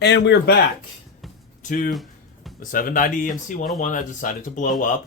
And we're back to the 790 EMC 101 that decided to blow up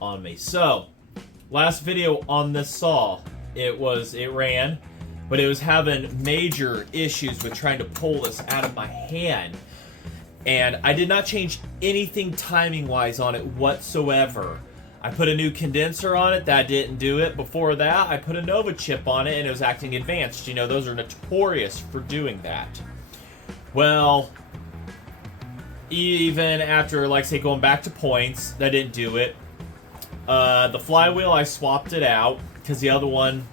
on me. So, last video on this saw, it ran, but it was having major issues with trying to pull this out of my hand. And I did not change anything timing-wise on it whatsoever. I put a new condenser on it, that didn't do it. Before that, I put a Nova chip on it and it was acting advanced. You know, those are notorious for doing that. Well, even after, like, say, going back to points, that didn't do it. The flywheel, I swapped it out because the other one,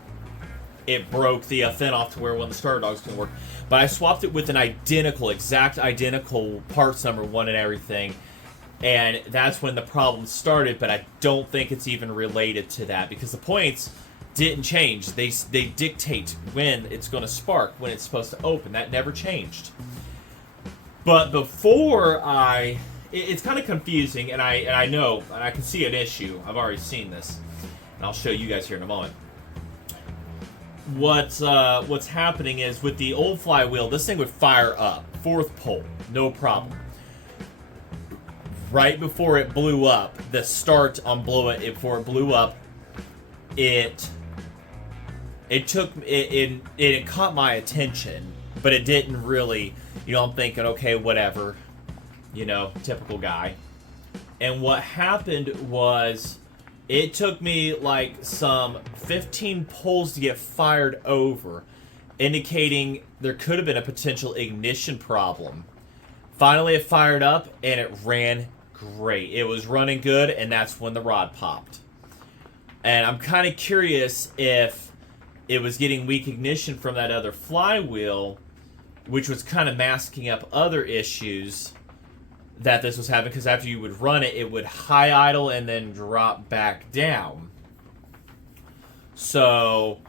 it broke the fin off to where one of the starter dogs can work. But I swapped it with an exact identical parts number one and everything. And that's when the problem started, but I don't think it's even related to that because the points didn't change. They dictate when it's going to spark, when it's supposed to open. That never changed. But before it's kind of confusing, and I know, and I can see an issue. I've already seen this, and I'll show you guys here in a moment. What's happening is with the old flywheel, this thing would fire up, fourth pole, no problem. Right before it blew up, the start on before it blew up, it caught my attention, but it didn't really, you know, I'm thinking, okay, whatever, you know, typical guy. And what happened was, it took me like some 15 pulls to get fired over, indicating there could have been a potential ignition problem. Finally, it fired up and it ran great. It was running good, and that's when the rod popped. And I'm kind of curious if it was getting weak ignition from that other flywheel, which was kind of masking up other issues that this was having, because after you would run it, it would high idle and then drop back down. So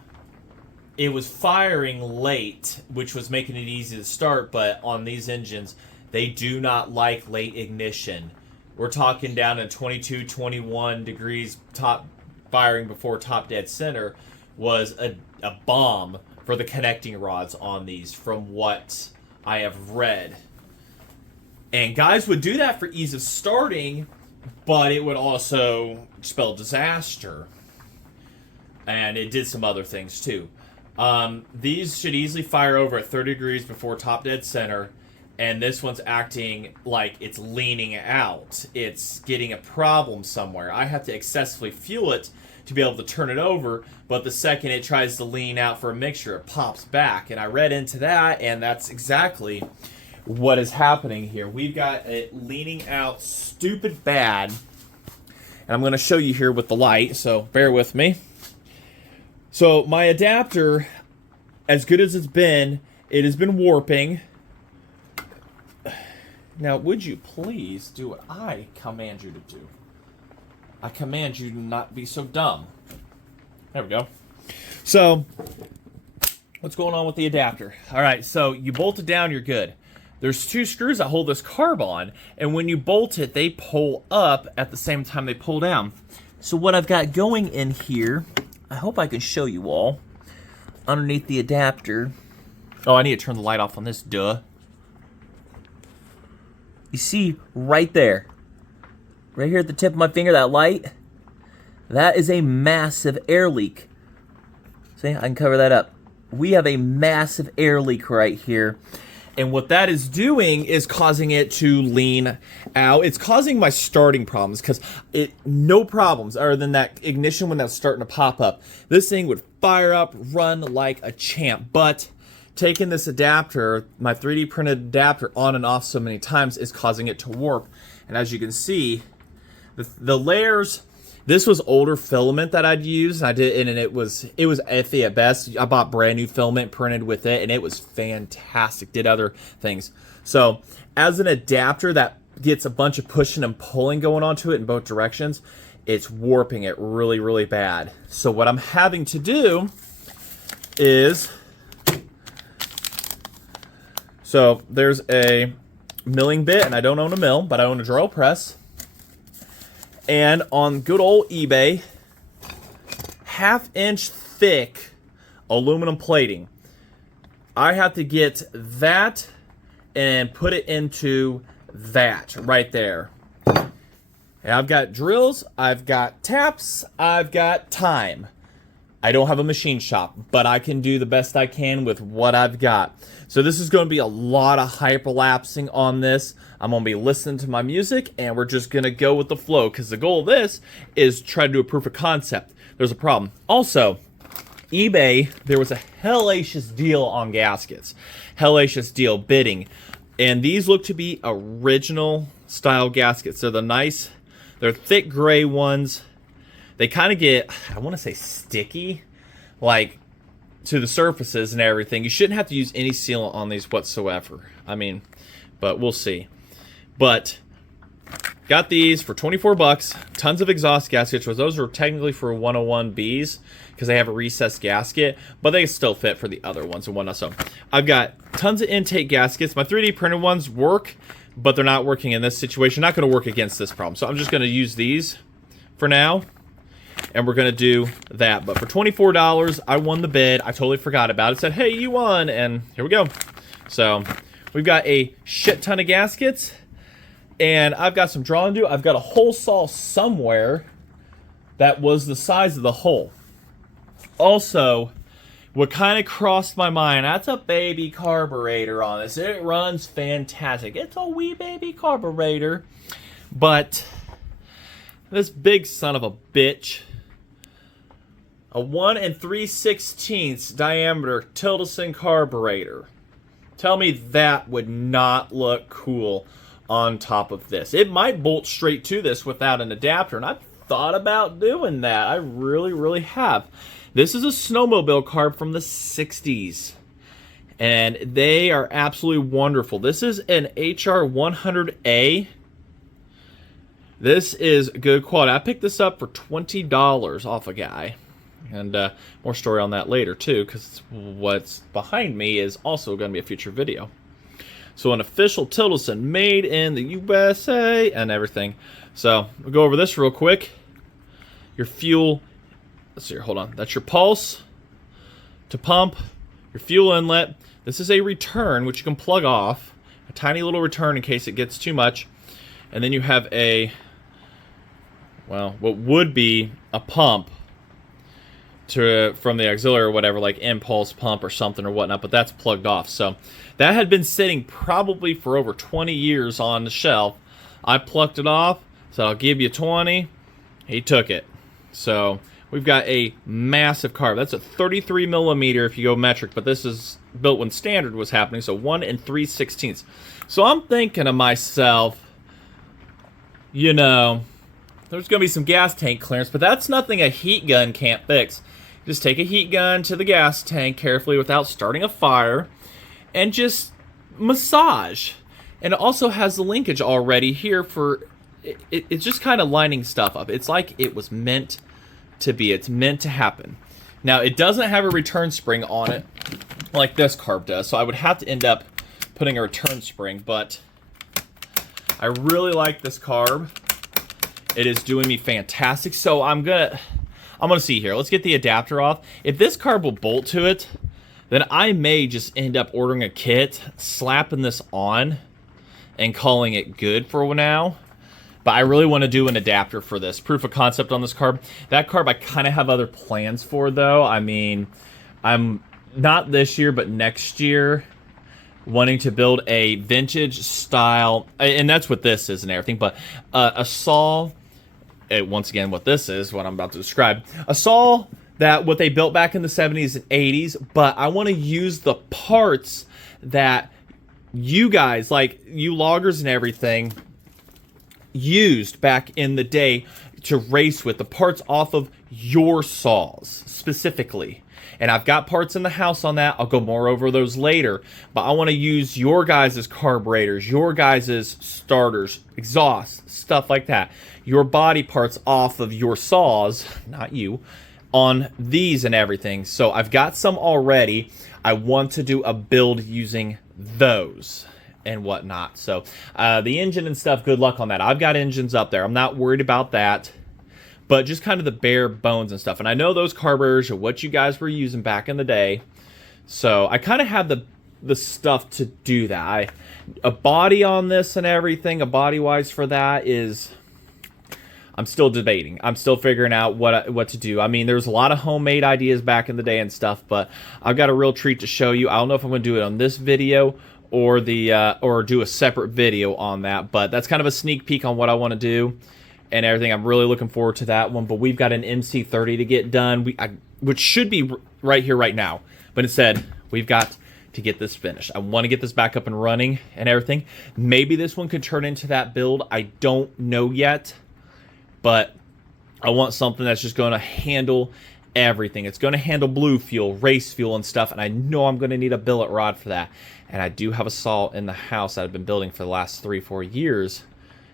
it was firing late, which was making it easy to start, but on these engines, they do not like late ignition. We're talking down at 22, 21 degrees top firing before top dead center was a bomb for the connecting rods on these, from what I have read. And guys would do that for ease of starting, but it would also spell disaster. And it did some other things too. These should easily fire over at 30 degrees before top dead center. And this one's acting like it's leaning out. It's getting a problem somewhere. I have to excessively fuel it to be able to turn it over, but the second it tries to lean out for a mixture, it pops back. And I read into that, and that's exactly what is happening here. We've got it leaning out stupid bad. And I'm going to show you here with the light, so bear with me. So my adapter, as good as it's been, it has been warping. Now, would you please do what I command you to do? I command you to not be so dumb. There we go. So, what's going on with the adapter? All right, so you bolt it down, you're good. There's two screws that hold this carb on, and when you bolt it, they pull up at the same time they pull down. So what I've got going in here, I hope I can show you all, underneath the adapter. Oh, I need to turn the light off on this, duh. You see right there, right here at the tip of my finger, that light, that is a massive air leak. See, I can cover that up. We have a massive air leak right here. And what that is doing is causing it to lean out. It's causing my starting problems because no problems other than that ignition when that's starting to pop up. This thing would fire up, run like a champ. But taking this adapter, my 3D printed adapter, on and off so many times is causing it to warp. And as you can see, the layers, this was older filament that I'd used, and it was iffy at best. I bought brand new filament, printed with it, and it was fantastic. Did other things. So as an adapter that gets a bunch of pushing and pulling going onto it in both directions, it's warping it really, really bad. So what I'm having to do is, so there's a milling bit, and I don't own a mill, but I own a drill press. And on good old eBay, 1/2 inch thick aluminum plating. I have to get that and put it into that right there. And I've got drills, I've got taps, I've got time. I don't have a machine shop, but I can do the best I can with what I've got. So this is going to be a lot of hyperlapsing on this. I'm going to be listening to my music, and we're just going to go with the flow, because the goal of this is try to do a proof of concept. There's a problem. Also, eBay, there was a hellacious deal on gaskets. Hellacious deal bidding. And these look to be original style gaskets. They're the nice, they're thick gray ones. They kind of get, I want to say sticky, like to the surfaces and everything. You shouldn't have to use any sealant on these whatsoever. I mean, but we'll see. But got these for 24 bucks. Tons of exhaust gaskets, which those are technically for 101Bs because they have a recessed gasket, but they still fit for the other ones and whatnot. So I've got tons of intake gaskets. My 3D printed ones work, but they're not working in this situation. Not going to work against this problem. So I'm just going to use these for now. And we're going to do that. But for $24, I won the bid. I totally forgot about it. Said, hey, you won. And here we go. So we've got a shit ton of gaskets. And I've got some drawing to do. I've got a hole saw somewhere that was the size of the hole. Also, what kind of crossed my mind, that's a baby carburetor on this. It runs fantastic. It's a wee baby carburetor. But this big son of a bitch, a 1 3/16 diameter Tilderson carburetor. Tell me that would not look cool on top of this. It might bolt straight to this without an adapter, and I've thought about doing that. I really, really have. This is a snowmobile carb from the 60s, and they are absolutely wonderful. This is an HR100A. This is good quality. I picked this up for $20 off a guy. And more story on that later, too, because what's behind me is also going to be a future video. So an official Tilderson, made in the USA and everything. So we'll go over this real quick. Your fuel, let's see here, hold on. That's your pulse to pump, your fuel inlet. This is a return, which you can plug off. A tiny little return in case it gets too much. And then you have a, well, what would be a pump from the auxiliary or whatever, like impulse pump or something or whatnot, but that's plugged off. So that had been sitting probably for over 20 years on the shelf. I plucked it off, said I'll give you 20. He took it. So we've got a massive carb. That's a 33 millimeter if you go metric, but this is built when standard was happening, so 1 3/16. So I'm thinking to myself, you know, there's going to be some gas tank clearance, but that's nothing a heat gun can't fix. Just take a heat gun to the gas tank carefully without starting a fire and just massage. And it also has the linkage already here for, it's just kind of lining stuff up. It's like it was meant to be. It's meant to happen. Now, it doesn't have a return spring on it like this carb does, so I would have to end up putting a return spring, but I really like this carb. It is doing me fantastic. So I'm gonna see here. Let's get the adapter off. If this carb will bolt to it, then I may just end up ordering a kit, slapping this on, and calling it good for now. But I really want to do an adapter for this. Proof of concept on this carb. That carb I kind of have other plans for, though. I mean, I'm not this year, but next year, wanting to build a vintage style, and that's what this is and everything, but a saw. Once again, what this is, what I'm about to describe. A saw that what they built back in the 70s and 80s, but I want to use the parts that you guys, like you loggers and everything, used back in the day to race with. The parts off of your saws, specifically. And I've got parts in the house on that. I'll go more over those later. But I want to use your guys' carburetors, your guys' starters, exhaust, stuff like that. Your body parts off of your saws, not you, on these and everything. So I've got some already. I want to do a build using those and whatnot. So the engine and stuff, good luck on that. I've got engines up there. I'm not worried about that. But just kind of the bare bones and stuff. And I know those carburetors are what you guys were using back in the day. So I kind of have the the stuff to do that. A body on this and everything, a body wise for that is, I'm still debating. I'm still figuring out what to do. I mean, there's a lot of homemade ideas back in the day and stuff, but I've got a real treat to show you. I don't know if I'm going to do it on this video or or do a separate video on that, but that's kind of a sneak peek on what I want to do and everything. I'm really looking forward to that one. But we've got an MC30 to get done, which should be right here, right now. But instead, we've got to get this finished. I want to get this back up and running and everything. Maybe this one could turn into that build. I don't know yet. But I want something that's just going to handle everything. It's going to handle blue fuel, race fuel, and stuff. And I know I'm going to need a billet rod for that. And I do have a saw in the house that I've been building for the last 3-4 years.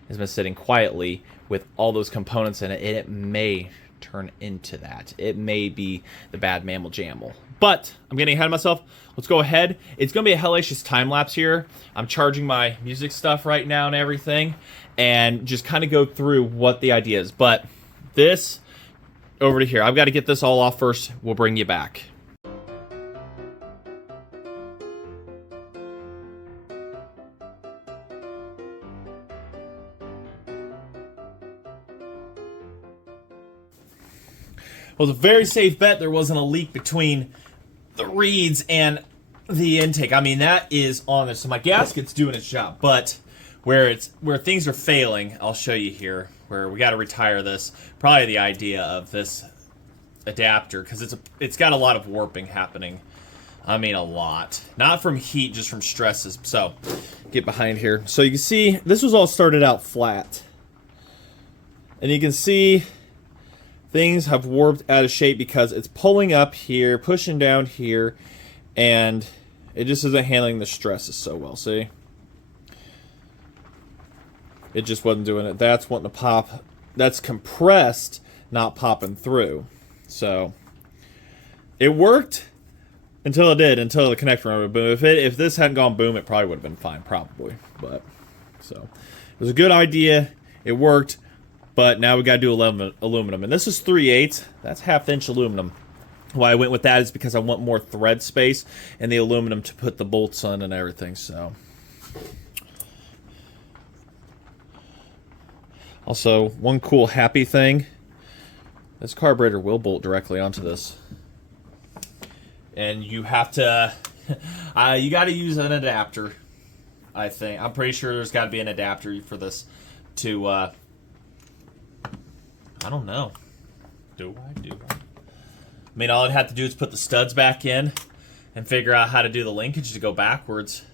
It's been sitting quietly with all those components in it. And it may turn into that. It may be the bad mammal jammal. But I'm getting ahead of myself. Let's go ahead. It's going to be a hellacious time lapse here. I'm charging my music stuff right now and everything, and just kind of go through what the idea is. But this over to here. I've got to get this all off first. We'll bring you back. Well, it's a very safe bet there wasn't a leak between the reeds and the intake. I mean, that is on there. So my gasket's doing its job, but where things are failing, I'll show you here, where we got to retire this. Probably the idea of this adapter, because it's got a lot of warping happening. I mean, a lot. Not from heat, just from stresses. So, get behind here. So you can see, this was all started out flat. And you can see things have warped out of shape because it's pulling up here, pushing down here, and it just isn't handling the stresses so well, see? It just wasn't doing it. That's wanting to pop. That's compressed, not popping through. So, it worked until it did, until the connector went boom. If this hadn't gone boom, it probably would have been fine, probably. But, so, it was a good idea. It worked. But now we got to do aluminum. And this is 3/8. That's 1/2 inch aluminum. Why I went with that is because I want more thread space and the aluminum to put the bolts on and everything. So, also, one cool happy thing. This carburetor will bolt directly onto this. And you have to... you got to use an adapter, I think. I'm pretty sure there's got to be an adapter for this to... I don't know. Do I? I mean, all I'd have to do is put the studs back in and figure out how to do the linkage to go backwards.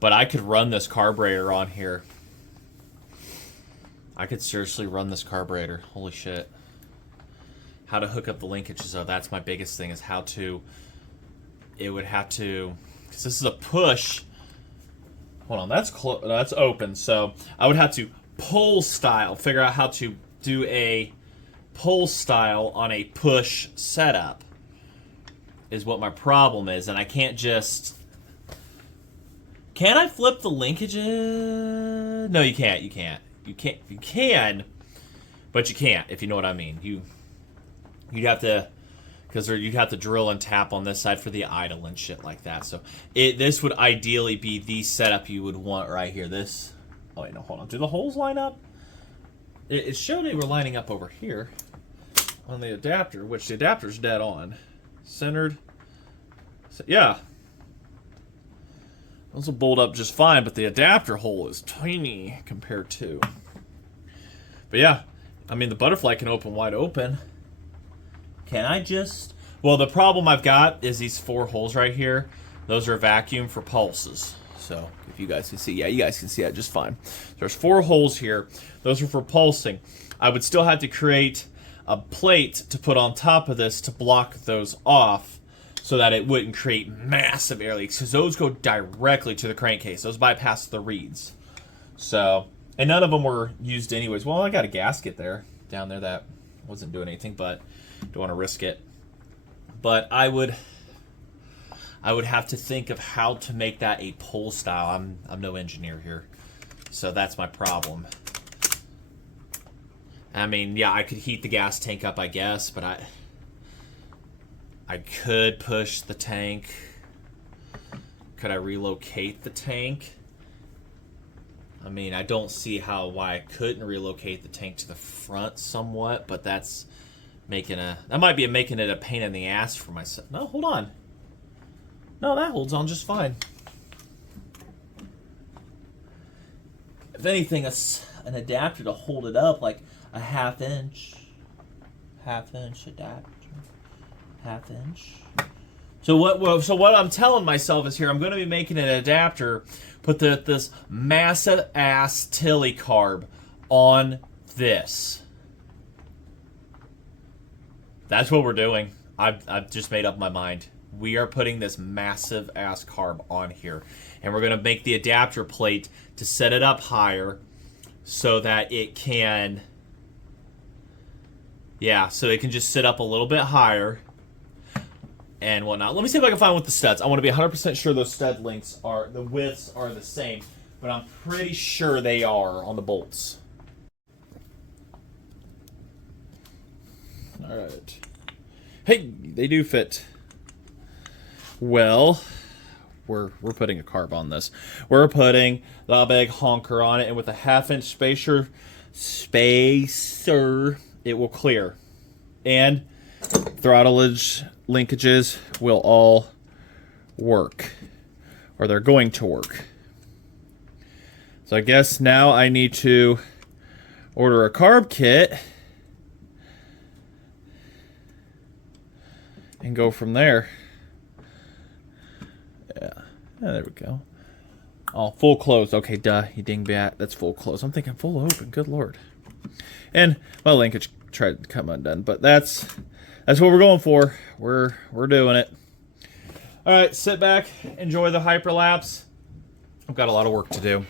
But I could run this carburetor on here. I could seriously run this carburetor. Holy shit. How to hook up the linkages, though, that's my biggest thing, is how to... It would have to... Because this is a push. Hold on, that's open. So I would have to pull style, figure out how to do a pull style on a push setup is what my problem is. And I can't just... Can I flip the linkages? No, you can't. You can't. You can, but you can't, if you know what I mean. You'd have to... Because you'd have to drill and tap on this side for the idle and shit like that. So this would ideally be the setup you would want right here. This... Oh, wait, no, hold on. Do the holes line up? It showed they were lining up over here on the adapter, which the adapter's dead on. Centered. So, yeah. Those will bolt up just fine, but the adapter hole is tiny compared to... But yeah, I mean, the butterfly can open wide open. Can I just... Well, the problem I've got is these 4 holes right here. Those are vacuum for pulses. So, if you guys can see, yeah, you guys can see that just fine. There's 4 holes here. Those are for pulsing. I would still have to create a plate to put on top of this to block those off so that it wouldn't create massive air leaks, because those go directly to the crankcase. Those bypass the reeds. So, and none of them were used anyways. Well, I got a gasket there, down there that wasn't doing anything, but don't want to risk it. But I would have to think of how to make that a pull style. I'm no engineer here, so that's my problem. I mean, yeah, I could heat the gas tank up, I guess, but I could push the tank. Could I relocate the tank? I mean, I don't see why I couldn't relocate the tank to the front somewhat, but that's making it a pain in the ass for myself. No, hold on. No, that holds on just fine. If anything, an adapter to hold it up, like a half inch adapter, half inch. So what I'm telling myself is here, I'm going to be making an adapter, put this massive ass Tilly carb on this. That's what we're doing. I've just made up my mind. We are putting this massive ass carb on here, and we're going to make the adapter plate to set it up higher so that it can, so it can just sit up a little bit higher and whatnot. Let me see if I can find what the studs. I want to be 100% sure those stud lengths the widths are the same, but I'm pretty sure they are on the bolts. All right. Hey, they do fit. Well, we're putting a carb on this. We're putting the big honker on it, and with a half-inch spacer, it will clear. And throttlage linkages will all work, or they're going to work. So I guess now I need to order a carb kit and go from there. Yeah, there we go. Oh, full close. Okay, duh, you dingbat. That's full close. I'm thinking full open. Good lord. And my linkage tried to come undone, but that's what we're going for. We're doing it. All right, sit back, enjoy the hyperlapse. I've got a lot of work to do.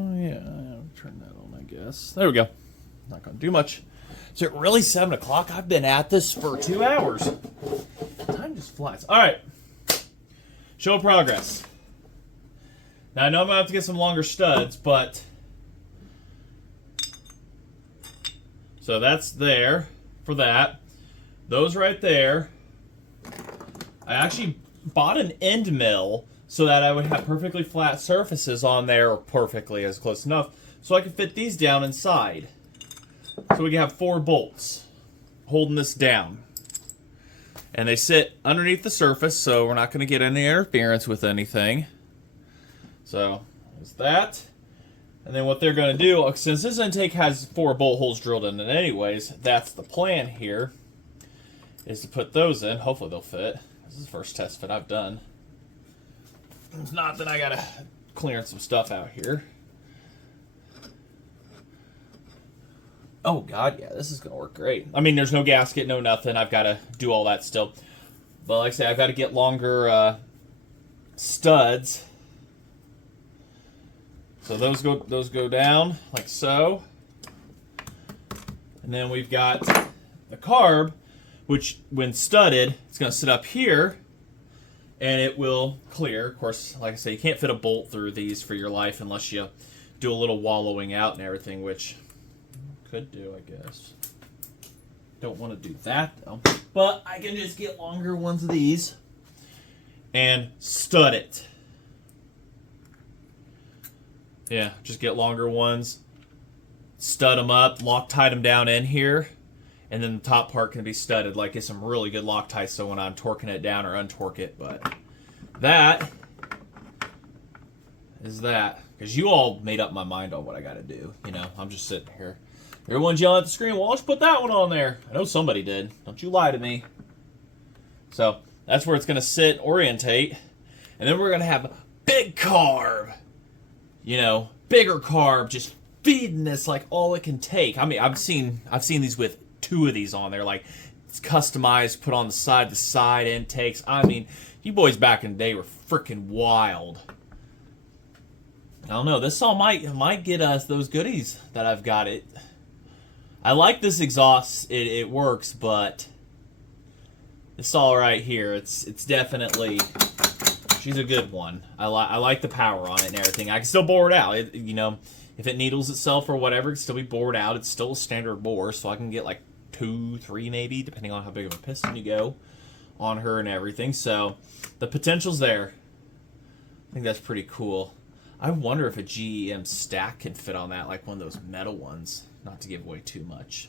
Oh yeah, I'll turn that on, I guess. There we go. Not gonna do much. Is it really 7 o'clock? I've been at this for 2 hours. Time just flies. All right. Show progress. Now I know I'm gonna have to get some longer studs, but so that's there for that. Those right there. I actually bought an end mill so that I would have perfectly flat surfaces on there, or perfectly as close enough, so I could fit these down inside. So we can have 4 bolts holding this down. And they sit underneath the surface, so we're not going to get any interference with anything. So, there's that. And then what they're going to do, since this intake has 4 bolt holes drilled in it anyways, that's the plan here, is to put those in. Hopefully they'll fit. This is the first test fit I've done. It's not that I gotta clear some stuff out here. Oh god, yeah, this is gonna work great. I mean, there's no gasket, no nothing. I've got to do all that still. But like I say, I've got to get longer studs. So those go down like so. And then we've got the carb, which when studded, it's gonna sit up here. And it will clear. Of course, like I say, you can't fit a bolt through these for your life unless you do a little wallowing out and everything, which I could do, I guess. Don't want to do that, though. But I can just get longer ones of these and stud it. Yeah, just get longer ones, stud them up, Loctite them down in here, and then the top part can be studded. Like, it's some really good Loctite, so when I'm torquing it down or untorque it. But that is that. Because you all made up my mind on what I got to do. You know, I'm just sitting here. Everyone's yelling at the screen, well, let's put that one on there. I know somebody did. Don't you lie to me. So, That's where it's going to sit and orientate. And then we're going to have big carb. You know, bigger carb, just feeding this like all it can take. I mean, I've seen these with 2 of these on there. Like, it's customized, put on the side intakes. I mean, you boys back in the day were freaking wild. I don't know. This saw might get us those goodies that I've got. I like this exhaust. It works, but this saw right here, it's definitely, she's a good one. I like the power on it and everything. I can still bore it out. You know, if it needles itself or whatever, it can still be bored out. It's still a standard bore, so I can get like 2, 3 maybe, depending on how big of a piston you go on her and everything. So the potential's there. I think that's pretty cool. I wonder if a GEM stack can fit on that, like one of those metal ones. Not to give away too much,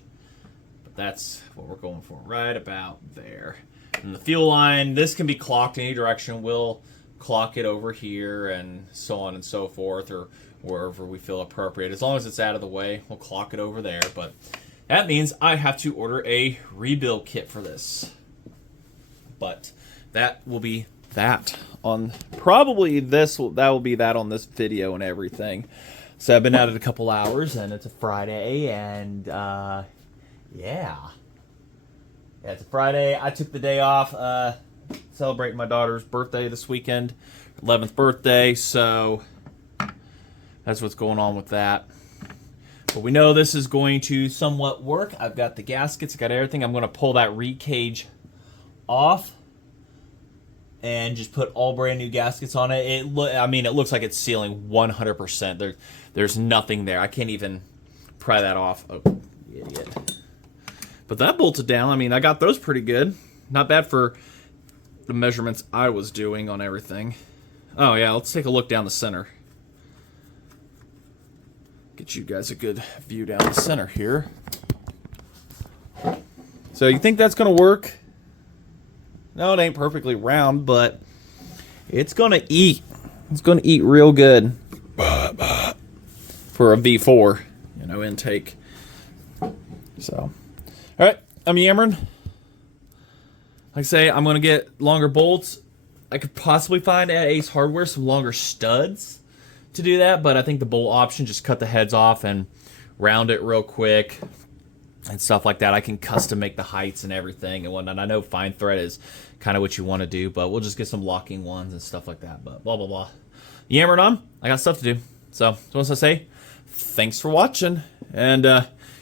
but that's what we're going for right about there. And the fuel line, this can be clocked in any direction. We'll clock it over here and so on and so forth, or wherever we feel appropriate. As long as it's out of the way, we'll clock it over there. But that means I have to order a rebuild kit for this. But that will be that on probably that will be that on this video and everything. So I've been at it a couple hours, and it's a Friday, and yeah, it's a Friday. I took the day off, celebrating my daughter's birthday this weekend, 11th birthday. So that's what's going on with that. But we know this is going to somewhat work. I've got the gaskets, I've got everything. I'm going to pull that reed cage off and just put all brand new gaskets on it. I mean, it looks like it's sealing 100%. There's nothing there. I can't even pry that off. Oh, idiot. But that bolted down. I mean, I got those pretty good. Not bad for the measurements I was doing on everything. Oh, yeah, let's take a look down the center. Get you guys a good view down the center here. So you think that's going to work? No, it ain't perfectly round, but it's going to eat. It's going to eat real good for a V4, you know, intake. So, all right, I'm yammering. Like I say, I'm going to get longer bolts. I could possibly find at Ace Hardware some longer studs to do that, but I think the bolt option, just cut the heads off and round it real quick and stuff like that. I can custom make the heights and everything and whatnot. I know fine thread is kind of what you want to do, but we'll just get some locking ones and stuff like that. But blah, blah, blah. Yammering on. I got stuff to do. So once I say, thanks for watching. And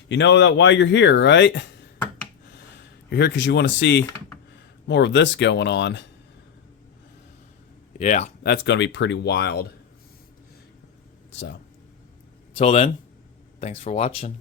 you know that why you're here, right? You're here because you want to see more of this going on. Yeah, that's going to be pretty wild. So, till then, thanks for watching.